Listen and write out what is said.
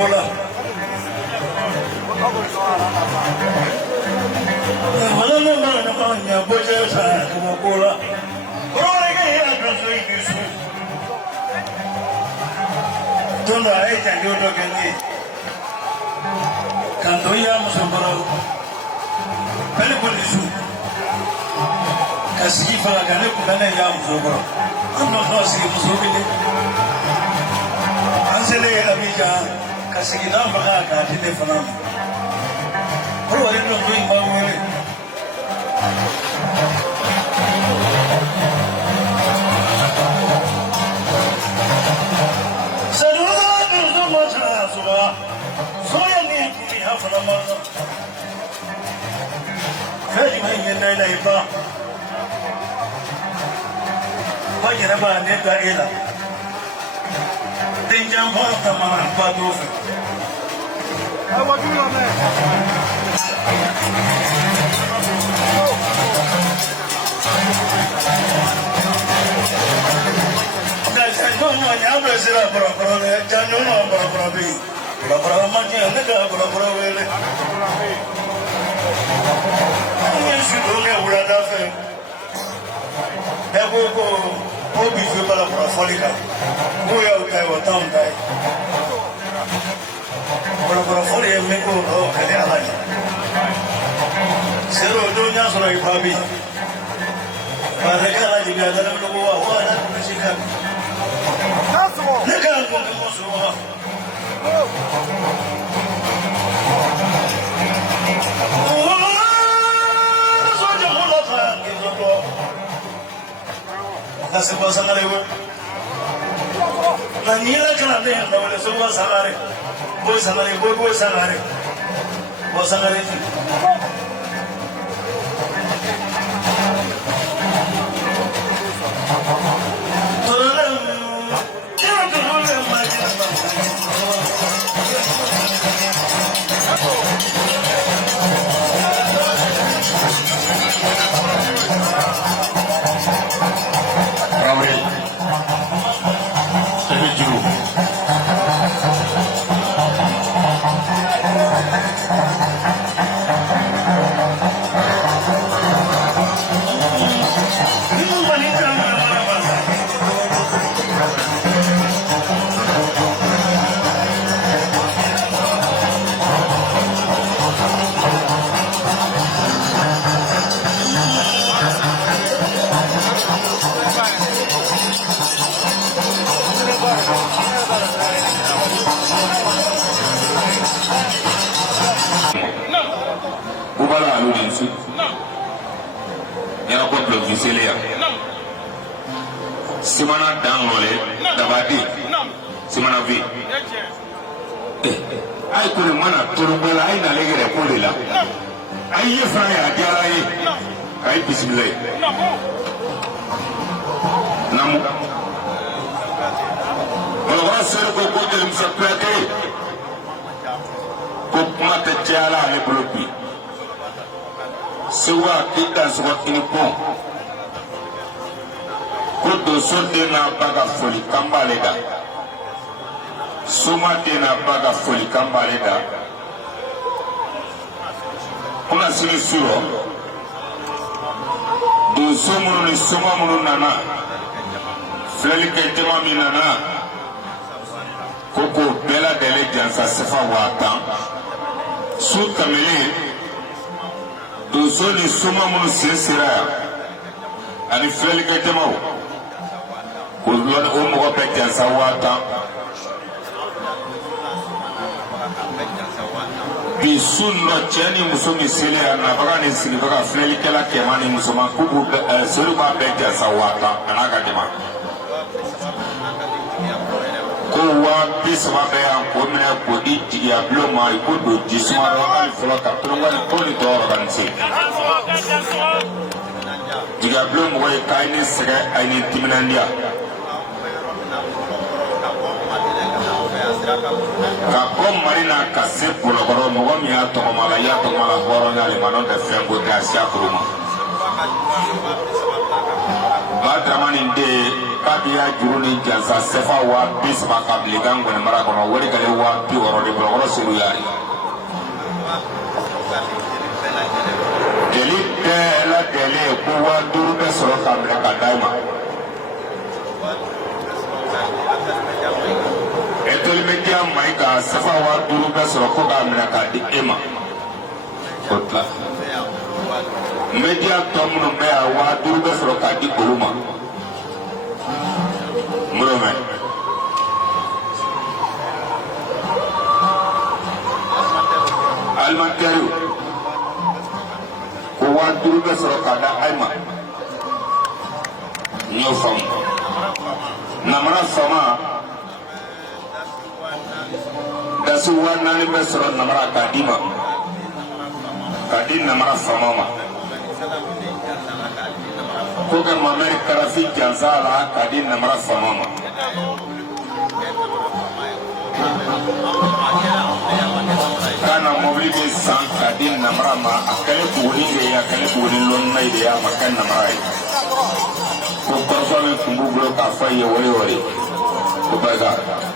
Bola. ay janjo do kengi kanto ya musabara pele polisu kasigi fala kane kudane ya musabara amno no sigi musabile ansele abija kasigi na maka ka tinde fana ko wale no ko imba wale Feli mai yenda ila iba Wajira ba nega ila Denjam ba tamara ba dofe Awa dula me Jangan nyampe sila pura-pura le jangan pura-pura bi pura-pura macam nega pura-pura wele Sudah udah dapat, aku hobi juga para folika, buaya utai watang utai, para folika mereka kerja lagi. Seluruh dunia sudah ibabi, mereka lagi biasa dengan buah, wah nak bersihkan. Mereka pun semua. Kasih puasa ngalewu, nanyilah kerana yang dah boleh semua sangare, boy sangare, boy sangare, puasa ngalewu. Yang aku belum bisa lihat. Simana dang oleh dabadi. Simana vi. Ay kuri mana turun bela ay na lagi repoli lah. Ay ye fraya dia lagi. Ay bismillah. Namu. Kalau orang seru kau dalam seperti, kau mata jala ni berupi. Sewa kita sebab ini pun kudu sodena baga foli kambaleda suma dena baga foli kambaleda kuna sini suro do somunu ni suma munu nana fleli kentema mi nana koko bela dele jansa sefa watan su kamele Dosoni suma munu sesira ani feli ketemo kulon umu ko pekjan sawata bisun no chani musumi sele na baga ni sili baga feli kala kemani musuma kubu suru ba pekjan sawata anaga dema ko wa bisma be an ko mena ko di ya blo ma ko do disma ro al flo ka tunga ko ni do organise diga blo mo e kayni sega ayni timinandia ka ko marina ka se polo goro mo mi ya to mala horo nyale manon de fengo da sia kuruma ba dramani de Kabia juruni jansa sefa wa bisma kabligan gwen marakono wori kale wa pi woro de blogoro siru yari delite la dele ko wa duru be soro kamle kadaima etol me media mai ka sefa wa duru bɛ sɔrɔ ko k'a minɛ k'a di e ma o tila media tɔ minnu bɛ yan wa duru bɛ sɔrɔ k'a di olu ma mun y'o mɛn alimantɛriw ko wa duru bɛ sɔrɔ k'a da e ma n y'o faamu namara fama dasi wa naani bɛ sɔrɔ namara k'a di ma k'a di namara fama ma ko ka mamɛri karafi jansa la k'a di namara fama ma kana mobili bɛ san k'a di namara ma a kɛlen buguni de ye a kɛlen buguni lɔnna de ye a ma kɛ namara ye ko kɔrɔfɔ min tun b'u bolo k'a fɔ ye wari ko barika